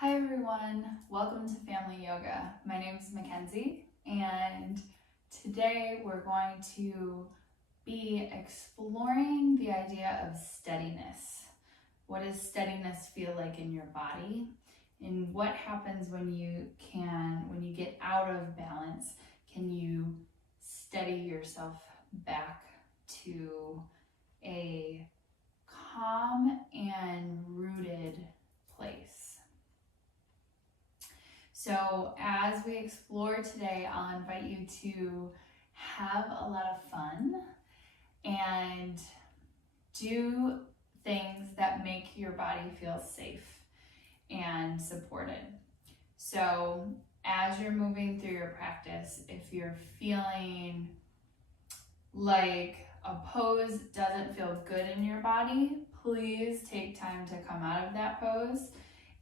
Hi everyone, welcome to Family Yoga. My name is Mackenzie and today we're going to be exploring the idea of steadiness. What does steadiness feel like in your body? And what happens when you get out of balance? Can you steady yourself back to a calm and rooted place? So as we explore today, I'll invite you to have a lot of fun and do things that make your body feel safe and supported. So as you're moving through your practice, if you're feeling like a pose doesn't feel good in your body, please take time to come out of that pose.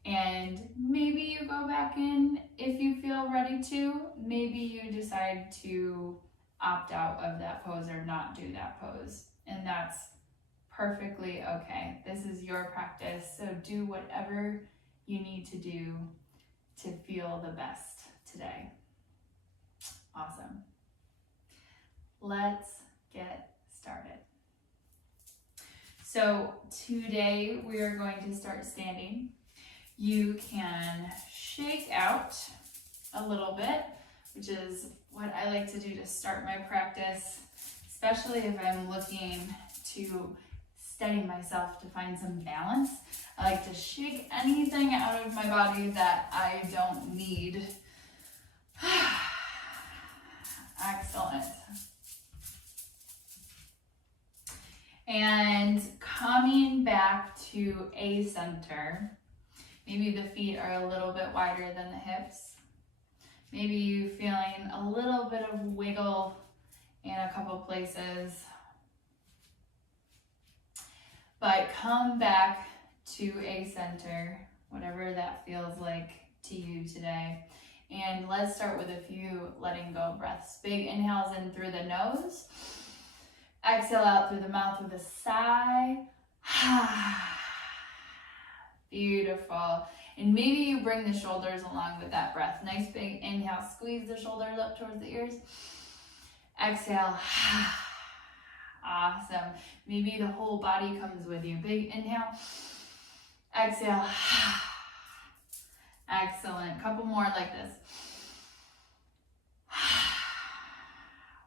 And maybe you go back in if you feel ready to. Maybe you decide to opt out of that pose or not do that pose. And that's perfectly okay. This is your practice, so do whatever you need to do to feel the best today. Awesome. Let's get started. So today we are going to start standing. You can shake out a little bit, which is what I like to do to start my practice, especially if I'm looking to steady myself to find some balance. I like to shake anything out of my body that I don't need. Excellent. And coming back to a center. Maybe the feet are a little bit wider than the hips. Maybe you're feeling a little bit of wiggle in a couple places. But come back to a center, whatever that feels like to you today. And let's start with a few letting go breaths. Big inhales in through the nose. Exhale out through the mouth with a sigh. Beautiful. And maybe you bring the shoulders along with that breath. Nice big inhale, squeeze the shoulders up towards the ears. Exhale. Awesome. Maybe the whole body comes with you. Big inhale. Exhale. Excellent. Couple more like this.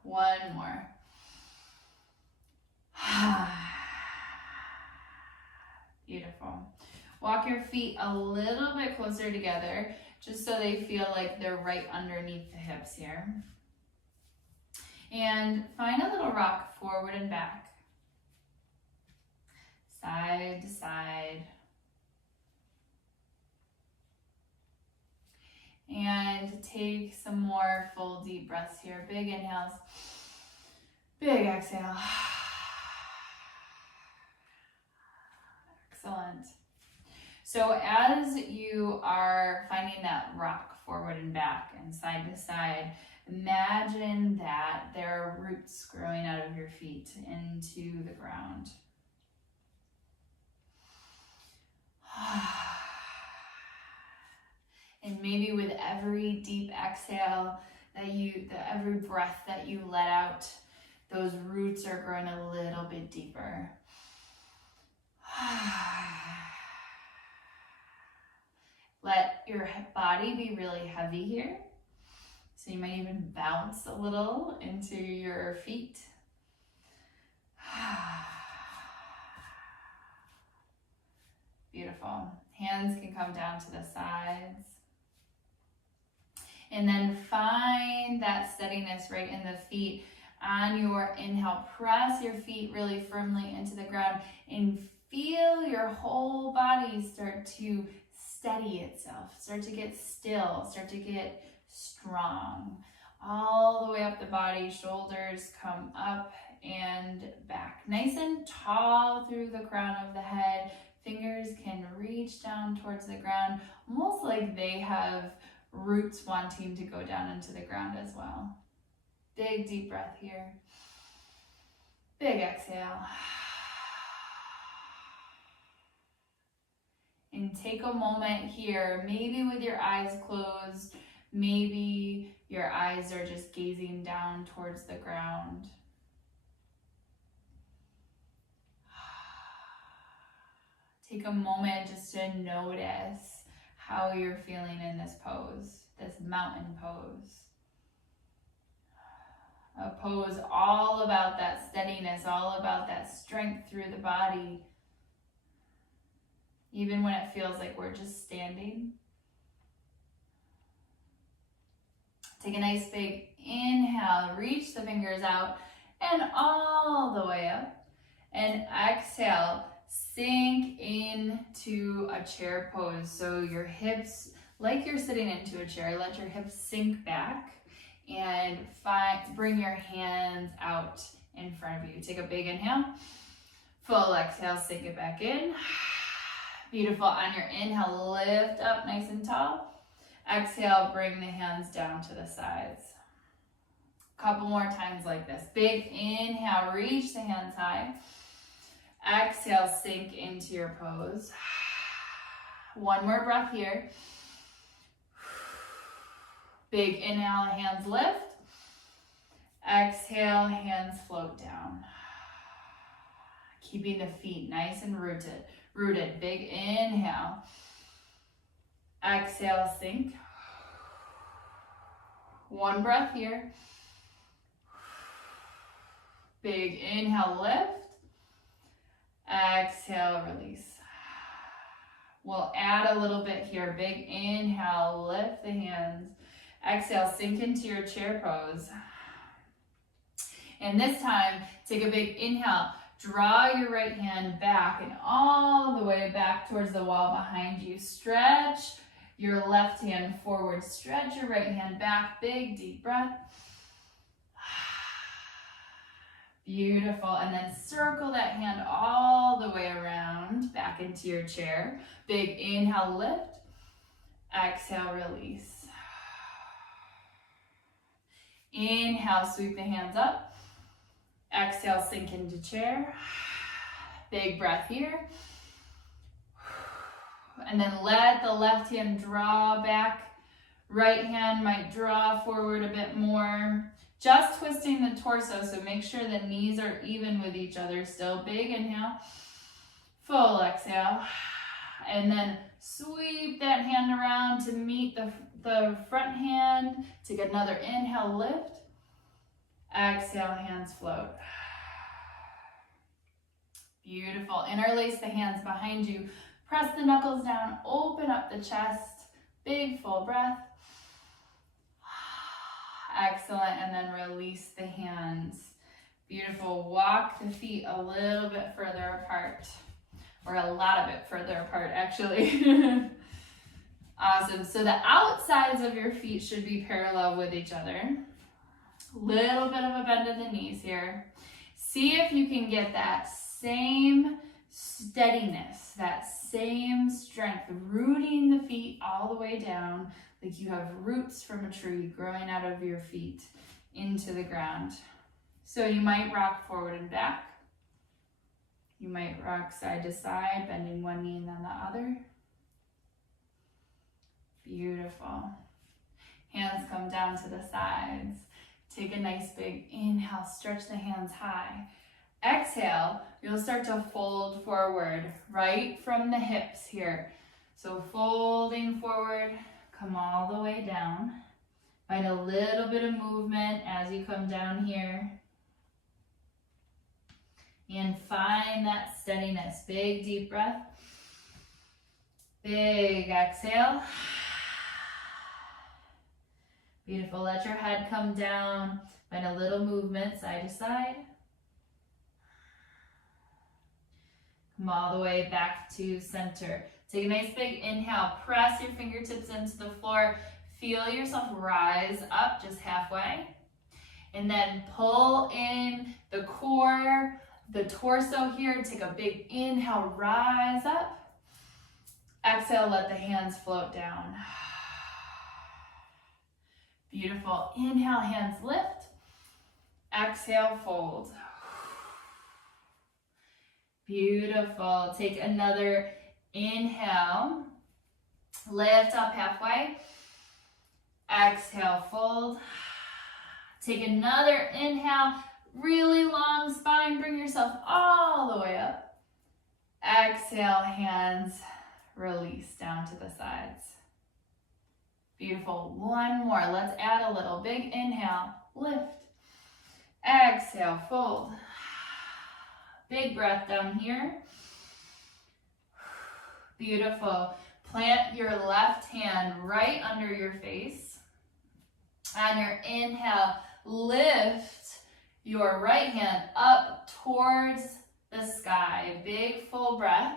One more. Beautiful. Walk your feet a little bit closer together, just so they feel like they're right underneath the hips here. And find a little rock forward and back, side to side. And take some more full deep breaths here. Big inhales, big exhale. Excellent. So as you are finding that rock forward and back and side to side, imagine that there are roots growing out of your feet into the ground. And maybe with every deep exhale, every breath that you let out, those roots are growing a little bit deeper. Let your body be really heavy here. So you might even bounce a little into your feet. Beautiful. Hands can come down to the sides. And then find that steadiness right in the feet. On your inhale, press your feet really firmly into the ground and feel your whole body start to steady itself, start to get still, start to get strong. All the way up the body, shoulders come up and back. Nice and tall through the crown of the head. Fingers can reach down towards the ground, almost like they have roots wanting to go down into the ground as well. Big deep breath here. Big exhale. And take a moment here, maybe with your eyes closed, maybe your eyes are just gazing down towards the ground. Take a moment just to notice how you're feeling in this pose, this mountain pose. A pose all about that steadiness, all about that strength through the body. Even when it feels like we're just standing. Take a nice big inhale, reach the fingers out and all the way up. And exhale, sink into a chair pose. So your hips, like you're sitting into a chair, let your hips sink back and bring your hands out in front of you. Take a big inhale, full exhale, sink it back in. Beautiful. On your inhale, lift up nice and tall. Exhale, bring the hands down to the sides. Couple more times like this. Big inhale, reach the hands high. Exhale, sink into your pose. One more breath here. Big inhale, hands lift. Exhale, hands float down. Keeping the feet nice and rooted. Big inhale. Exhale, sink. One breath here. Big inhale, lift. Exhale, release. We'll add a little bit here. Big inhale, lift the hands. Exhale, sink into your chair pose. And this time, take a big inhale. Draw your right hand back and all the way back towards the wall behind you. Stretch your left hand forward. Stretch your right hand back. Big, deep breath. Beautiful. And then circle that hand all the way around back into your chair. Big inhale, lift. Exhale, release. Inhale, sweep the hands up. Exhale, sink into chair. Big breath here. And then let the left hand draw back. Right hand might draw forward a bit more. Just twisting the torso, so make sure the knees are even with each other still. Big inhale. Full exhale. And then sweep that hand around to meet the front hand. Take another inhale, lift. Exhale, hands float. Beautiful. Interlace the hands behind you. Press the knuckles down. Open up the chest. Big full breath. Excellent. And then release the hands. Beautiful. Walk the feet a little bit further apart. Or a lot of it further apart, actually. Awesome. So the outsides of your feet should be parallel with each other. Little bit of a bend in the knees here. See if you can get that same steadiness, that same strength, rooting the feet all the way down like you have roots from a tree growing out of your feet into the ground. So you might rock forward and back. You might rock side to side, bending one knee and then the other. Beautiful. Hands come down to the sides. Take a nice big inhale, stretch the hands high. Exhale, you'll start to fold forward, right from the hips here. So folding forward, come all the way down. Find a little bit of movement as you come down here. And find that steadiness. Big deep breath. Big exhale. Beautiful. Let your head come down. Find a little movement side to side. Come all the way back to center. Take a nice big inhale. Press your fingertips into the floor. Feel yourself rise up just halfway. And then pull in the core, the torso here. Take a big inhale, rise up. Exhale, let the hands float down. Beautiful. Inhale, hands lift. Exhale, fold. Beautiful. Take another Inhale, lift up halfway. Exhale, fold. Take another inhale, really long spine, bring yourself all the way up. Exhale, hands release down to the sides. Beautiful. One more. Let's add a little. Big inhale, lift. Exhale, fold. Big breath down here. Beautiful. Plant your left hand right under your face. On your inhale, lift your right hand up towards the sky. Big full breath.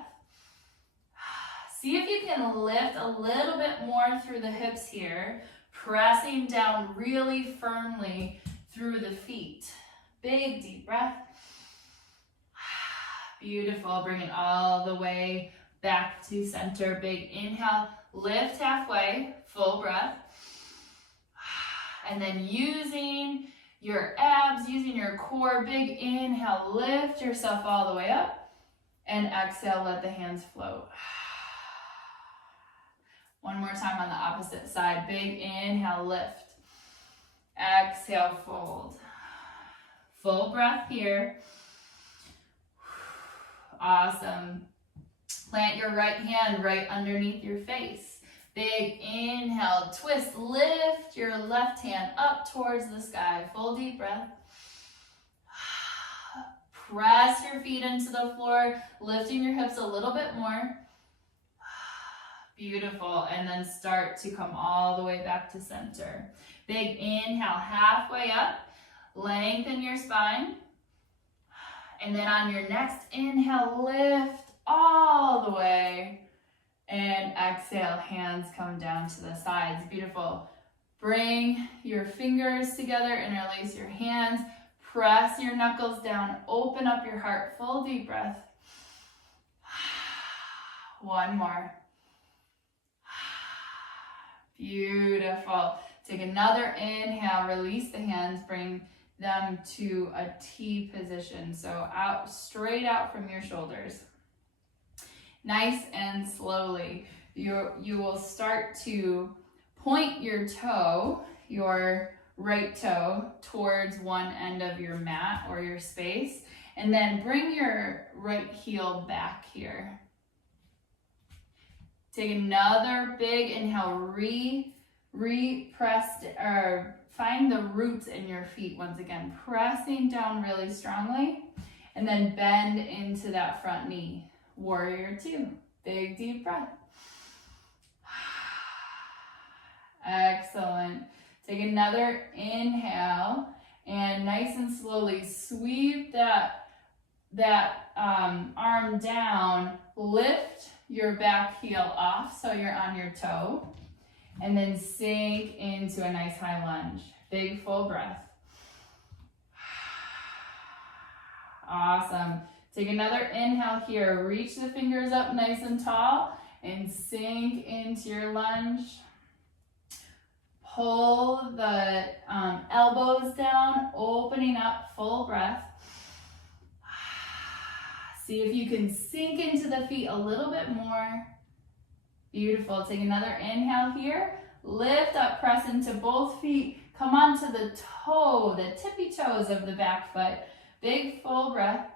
See if you can lift a little bit more through the hips here, pressing down really firmly through the feet. Big deep breath. Beautiful. Bring it all the way back to center. Big inhale, lift halfway, full breath. And then using your abs, using your core, big inhale, lift yourself all the way up. And exhale, let the hands float. One more time on the opposite side. Big inhale, lift. Exhale, fold. Full breath here. Awesome. Plant your right hand right underneath your face. Big inhale, twist, lift your left hand up towards the sky. Full deep breath. Press your feet into the floor, lifting your hips a little bit more. Beautiful. And then start to come all the way back to center. Big inhale, halfway up. Lengthen your spine. And then on your next inhale, lift all the way. And exhale, hands come down to the sides. Beautiful. Bring your fingers together, interlace your hands. Press your knuckles down. Open up your heart. Full deep breath. One more. Beautiful. Take another inhale, release the hands, bring them to a T position. So out, straight out from your shoulders. Nice and slowly, you will start to point your toe, your right toe, towards one end of your mat or your space, and then bring your right heel back here. Take another big inhale, re-press, or find the roots in your feet once again, pressing down really strongly, and then bend into that front knee. Warrior two, big deep breath. Excellent. Take another inhale, and nice and slowly sweep that arm down, lift your back heel off so you're on your toe, and then sink into a nice high lunge. Big full breath. Awesome. Take another inhale here. Reach the fingers up nice and tall and sink into your lunge. Pull the elbows down, opening up, full breath. See if you can sink into the feet a little bit more. Beautiful. Take another inhale here. Lift up, press into both feet. Come onto the toe, the tippy toes of the back foot. Big full breath.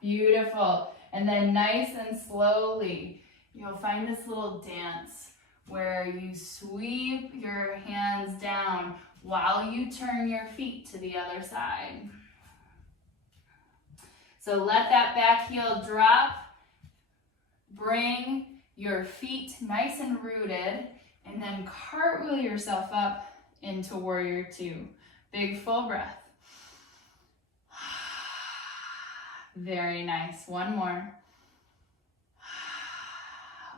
Beautiful. And then nice and slowly, you'll find this little dance where you sweep your hands down while you turn your feet to the other side. So let that back heel drop. Bring your feet nice and rooted, and then cartwheel yourself up into warrior two. Big full breath. Very nice. One more.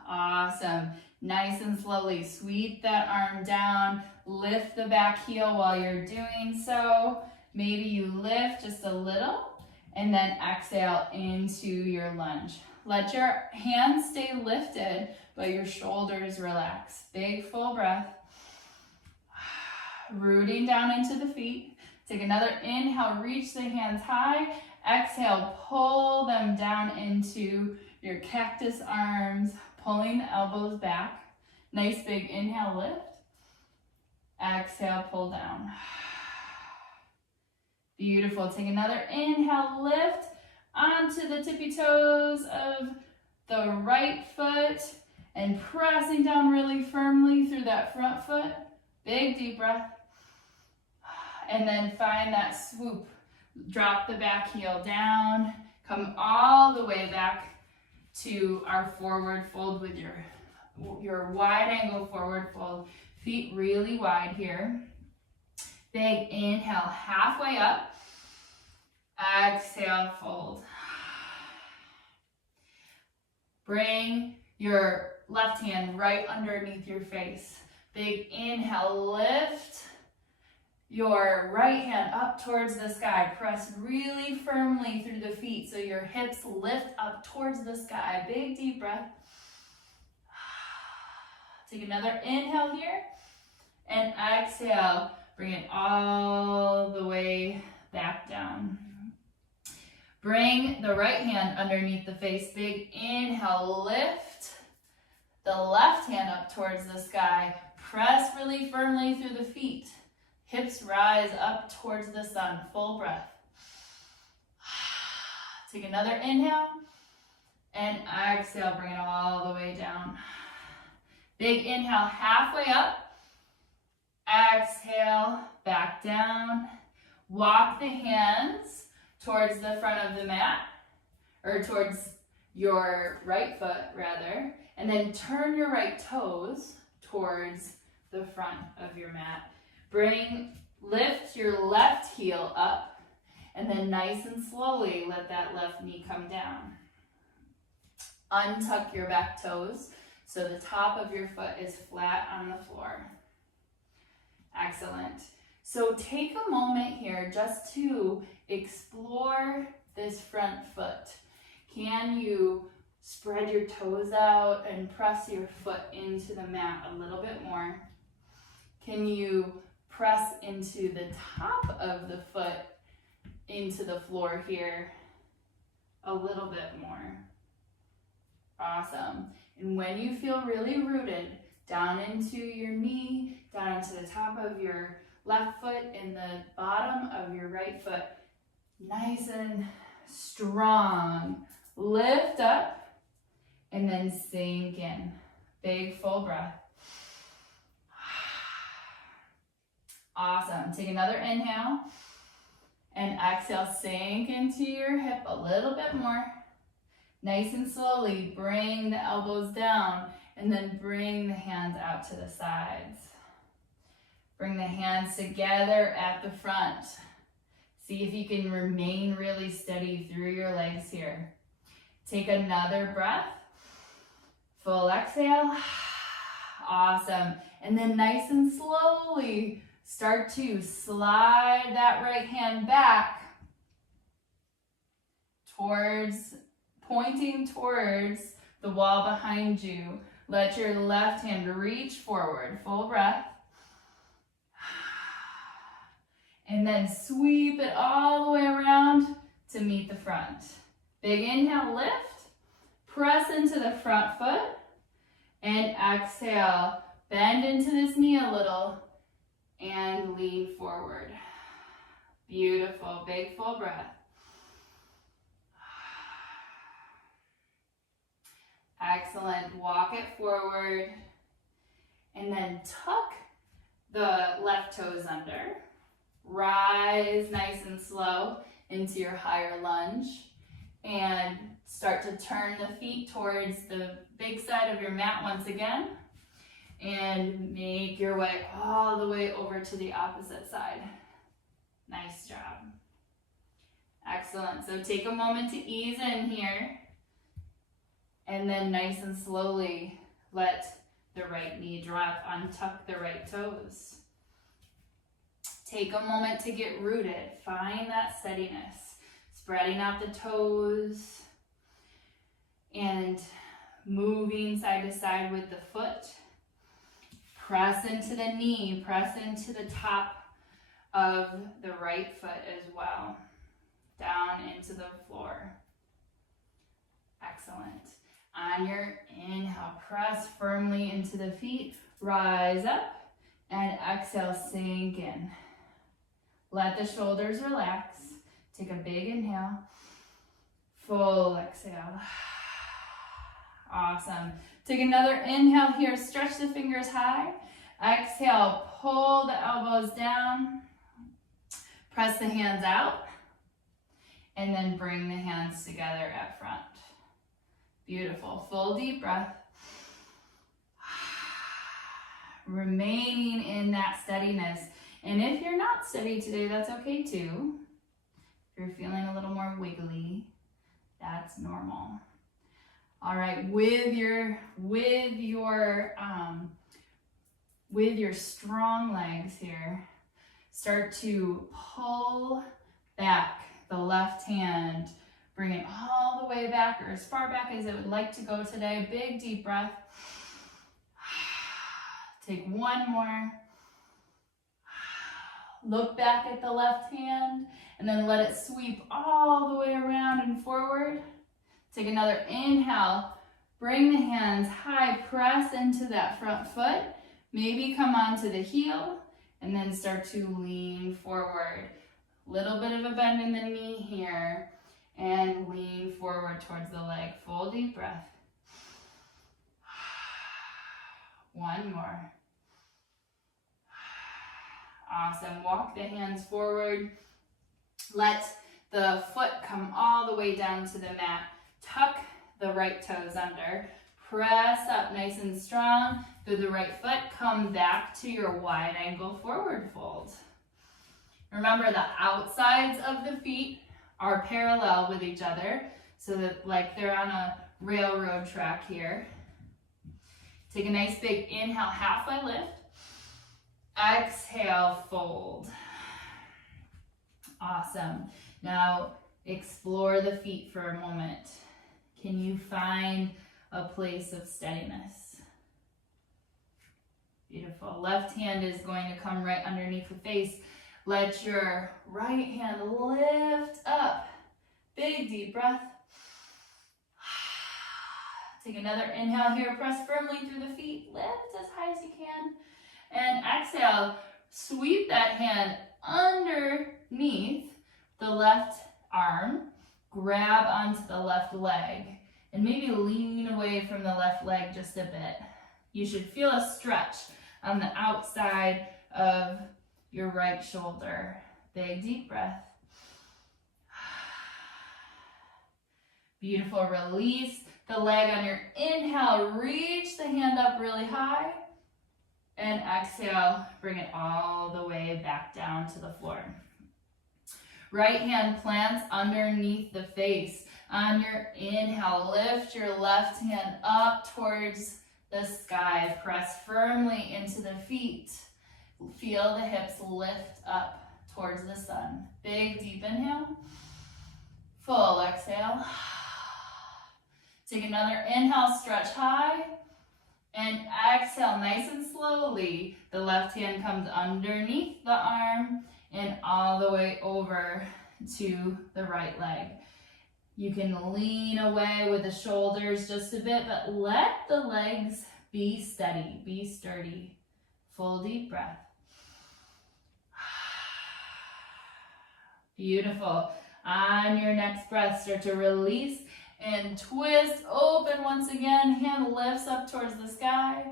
Awesome. Nice and slowly sweep that arm down. Lift the back heel while you're doing so. Maybe you lift just a little and then exhale into your lunge. Let your hands stay lifted, but your shoulders relax. Big full breath. Rooting down into the feet. Take another inhale, reach the hands high. Exhale, pull them down into your cactus arms, pulling the elbows back. Nice big inhale, lift. Exhale, pull down. Beautiful. Take another inhale, lift onto the tippy toes of the right foot and pressing down really firmly through that front foot. Big deep breath. And then find that swoop. Drop the back heel down. Come all the way back to our forward fold with your wide angle forward fold. Feet really wide here. Big inhale, halfway up. Exhale, fold. Bring your left hand right underneath your face. Big inhale, lift your right hand up towards the sky. Press really firmly through the feet so your hips lift up towards the sky. Big deep breath. Take another inhale here and exhale. Bring it all the way back down. Bring the right hand underneath the face. Big inhale, lift the left hand up towards the sky. Press really firmly through the feet. Hips rise up towards the sun. Full breath. Take another inhale and exhale. Bring it all the way down. Big inhale, halfway up. Exhale, back down. Walk the hands towards the front of the mat, or towards your right foot rather, and then turn your right toes towards the front of your mat. Lift your left heel up, and then nice and slowly let that left knee come down. Untuck your back toes so the top of your foot is flat on the floor. Excellent. So take a moment here just to explore this front foot. Can you spread your toes out and press your foot into the mat a little bit more? Can you press into the top of the foot into the floor here a little bit more? Awesome. And when you feel really rooted, down into your knee, down into the top of your left foot and the bottom of your right foot, nice and strong. Lift up and then sink in. Big full breath. Awesome. Take another inhale and exhale. Sink into your hip a little bit more. Nice and slowly bring the elbows down and then bring the hands out to the sides. Bring the hands together at the front. See if you can remain really steady through your legs here. Take another breath. Full exhale. Awesome. And then nice and slowly start to slide that right hand back pointing towards the wall behind you. Let your left hand reach forward. Full breath. And then sweep it all the way around to meet the front. Big inhale, lift. Press into the front foot. And exhale, bend into this knee a little and lean forward. Beautiful, big full breath. Excellent, walk it forward and then tuck the left toes under. Rise nice and slow into your higher lunge and start to turn the feet towards the big side of your mat once again and make your way all the way over to the opposite side. Nice job. Excellent. So take a moment to ease in here and then nice and slowly let the right knee drop, untuck the right toes. Take a moment to get rooted. Find that steadiness. Spreading out the toes and moving side to side with the foot. Press into the knee. Press into the top of the right foot as well. down into the floor. Excellent. On your inhale, press firmly into the feet, rise up, and exhale, sink in. Let the shoulders relax. Take a big inhale, full exhale. Awesome. Take another inhale here, stretch the fingers high. Exhale, pull the elbows down, press the hands out, and then bring the hands together at front. Beautiful. Full deep breath. Remaining in that steadiness. And if you're not steady today, that's okay too. If you're feeling a little more wiggly, that's normal. All right, with your strong legs here, start to pull back the left hand. Bring it all the way back, or as far back as it would like to go today. Big deep breath. Take one more. Look back at the left hand, and then let it sweep all the way around and forward. Take another inhale. Bring the hands high, press into that front foot. Maybe come onto the heel, and then start to lean forward. Little bit of a bend in the knee here. And lean forward towards the leg. Full deep breath. One more. Awesome. Walk the hands forward. Let the foot come all the way down to the mat. Tuck the right toes under. Press up nice and strong through the right foot. Come back to your wide angle forward fold. Remember, the outsides of the feet are parallel with each other, so that like they're on a railroad track here. Take a nice big inhale, halfway lift. Exhale, fold. Awesome. Now explore the feet for a moment. Can you find a place of steadiness? Beautiful. Left hand is going to come right underneath the face. Let your right hand lift up. Big deep breath. Take another inhale here. Press firmly through the feet. Lift as high as you can. And exhale. Sweep that hand underneath the left arm. Grab onto the left leg. And maybe lean away from the left leg just a bit. You should feel a stretch on the outside of your right shoulder. Big deep breath. Beautiful. Release the leg on your inhale. Reach the hand up really high. And exhale, bring it all the way back down to the floor. Right hand plants underneath the face. On your inhale, lift your left hand up towards the sky. Press firmly into the feet. Feel the hips lift up towards the sun. Big deep inhale. Full exhale. Take another inhale, stretch high. And exhale, nice and slowly. The left hand comes underneath the arm and all the way over to the right leg. You can lean away with the shoulders just a bit, but let the legs be steady, be sturdy. Full deep breath. Beautiful. On your next breath, start to release and twist open once again. Hand lifts up towards the sky.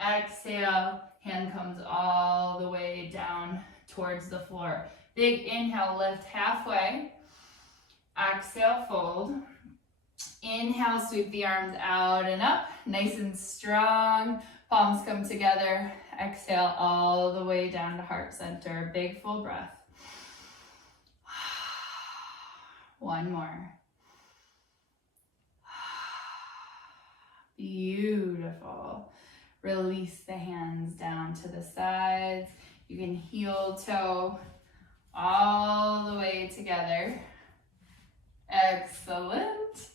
Exhale, hand comes all the way down towards the floor. Big inhale, lift halfway. Exhale, fold. Inhale, sweep the arms out and up, nice and strong. Palms come together. Exhale all the way down to heart center. Big full breath. One more. Beautiful. Release the hands down to the sides. You can heel toe all the way together. Excellent.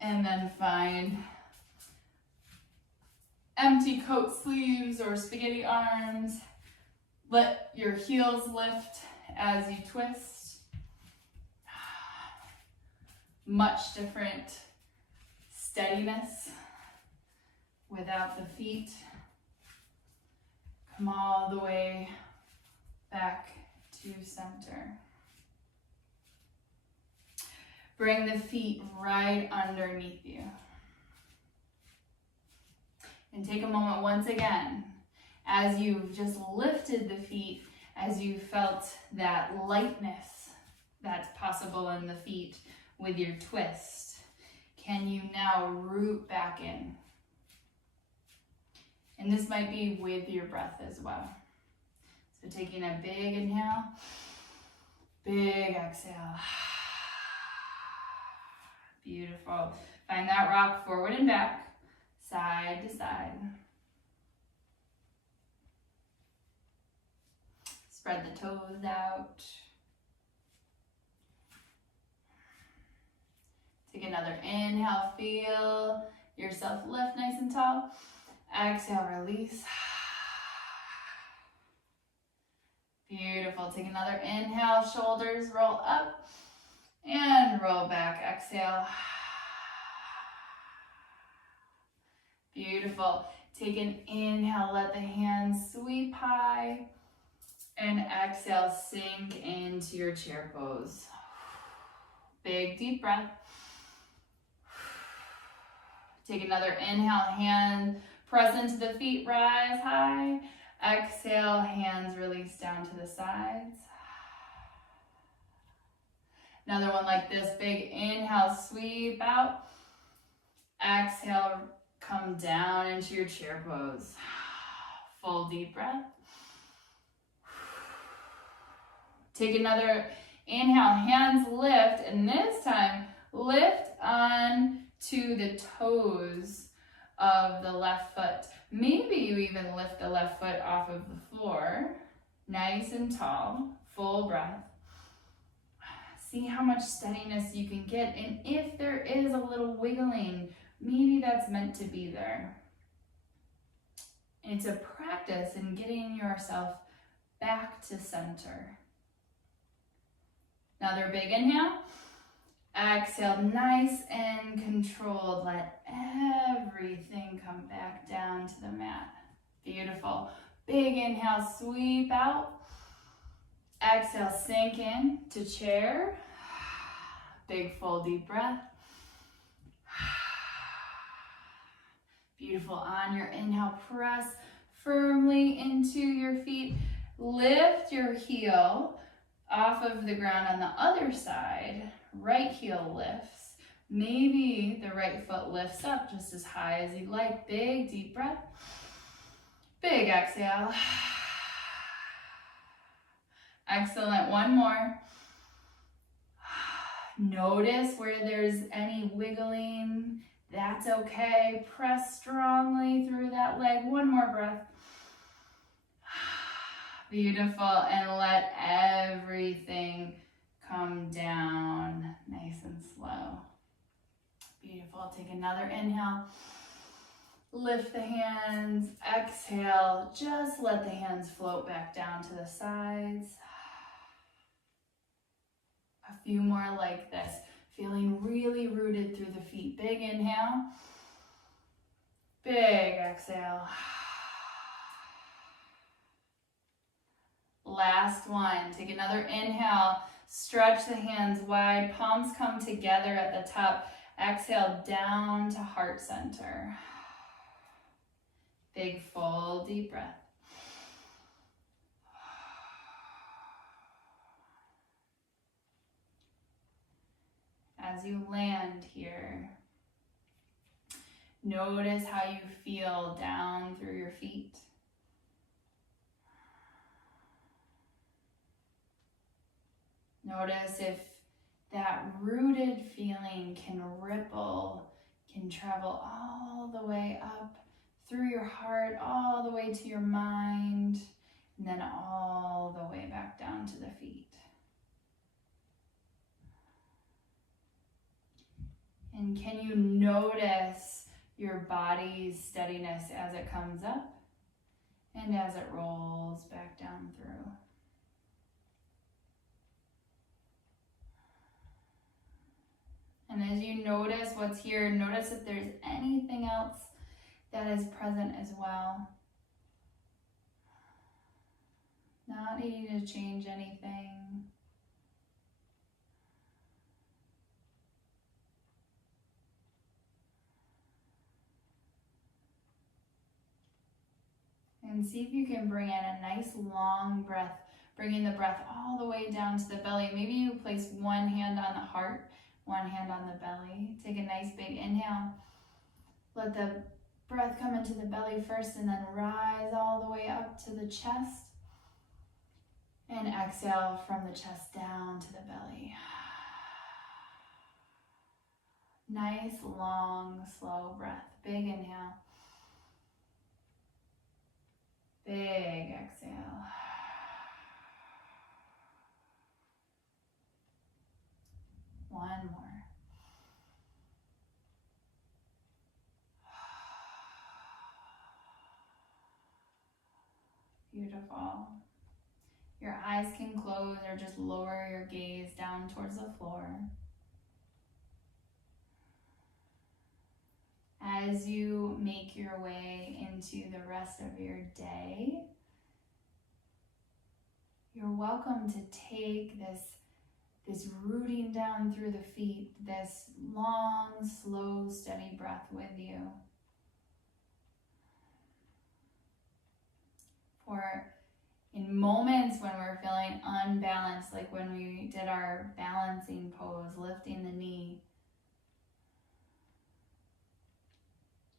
And then find empty coat sleeves or spaghetti arms. Let your heels lift as you twist. much different steadiness without the feet. Come all the way back to center. Bring the feet right underneath you. And take a moment once again, as you've just lifted the feet, as you felt that lightness that's possible in the feet with your twist. Can you now root back in? And this might be with your breath as well. So taking a big inhale, big exhale. Beautiful. Find that rock forward and back, side to side. Spread the toes out. Take another inhale, feel yourself lift nice and tall. Exhale, release. Beautiful. Take another inhale, shoulders roll up and roll back. Exhale. Beautiful. Take an inhale, let the hands sweep high. And exhale, sink into your chair pose. Big deep breath. Take another inhale, hand press into the feet, rise high. Exhale, hands release down to the sides. Another one like this, big inhale, sweep out. Exhale, come down into your chair pose. Full deep breath. Take another inhale, hands lift, and this time lift on to the toes of the left foot. Maybe you even lift the left foot off of the floor, nice and tall, full breath. See how much steadiness you can get, and if there is a little wiggling, maybe that's meant to be there. It's a practice in getting yourself back to center. Another big inhale. Exhale, nice and controlled. Let everything come back down to the mat. Beautiful. Big inhale, sweep out. Exhale, sink in to chair. Big full deep breath. Beautiful. On your inhale, press firmly into your feet. Lift your heel off of the ground on the other side. Right heel lifts. Maybe the right foot lifts up just as high as you'd like. Big deep breath. Big exhale. Excellent. One more. Notice where there's any wiggling. That's okay. Press strongly through that leg. One more breath. Beautiful. And let everything come down nice and slow. Beautiful. Take another inhale. Lift the hands. Exhale. Just let the hands float back down to the sides. A few more like this. Feeling really rooted through the feet. Big inhale. Big exhale. Last one. Take another inhale. Stretch the hands wide. Palms come together at the top. Exhale down to heart center. Big full deep breath. As you land here, notice how you feel down through your feet. Notice if that rooted feeling can ripple, can travel all the way up through your heart, all the way to your mind, and then all the way back down to the feet. And can you notice your body's steadiness as it comes up and as it rolls back down through? And as you notice what's here, notice if there's anything else that is present as well. Not needing to change anything. And see if you can bring in a nice long breath, bringing the breath all the way down to the belly. Maybe you place one hand on the heart, one hand on the belly. Take a nice big inhale. Let the breath come into the belly first and then rise all the way up to the chest. And exhale from the chest down to the belly. Nice, long, slow breath. Big inhale. Big exhale. One more. Beautiful. Your eyes can close or just lower your gaze down towards the floor. As you make your way into the rest of your day, you're welcome to take this rooting down through the feet, this long, slow, steady breath with you. For in moments when we're feeling unbalanced, like when we did our balancing pose, lifting the knee,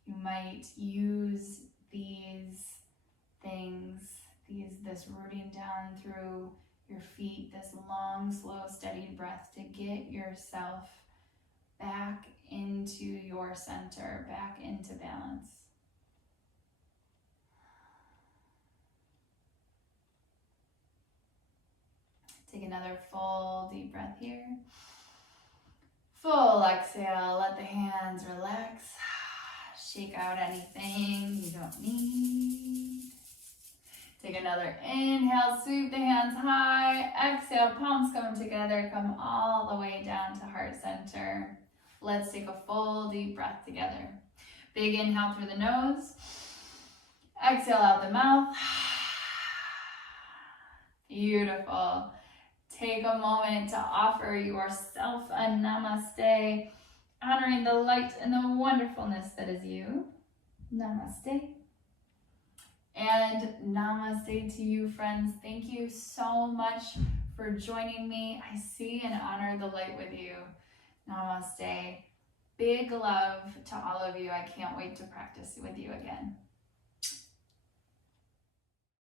you might use these things, this rooting down through your feet, this long, slow, steady breath to get yourself back into your center, back into balance. Take another full deep breath here. Full exhale, let the hands relax. Shake out anything you don't need. Take another inhale, sweep the hands high. Exhale, palms come together, come all the way down to heart center. Let's take a full deep breath together. Big inhale through the nose. Exhale out the mouth. Beautiful. Take a moment to offer yourself a namaste, honoring the light and the wonderfulness that is you. Namaste. And namaste to you, friends. Thank you so much for joining me. I see and honor the light with you. Namaste. Big love to all of you. I can't wait to practice with you again.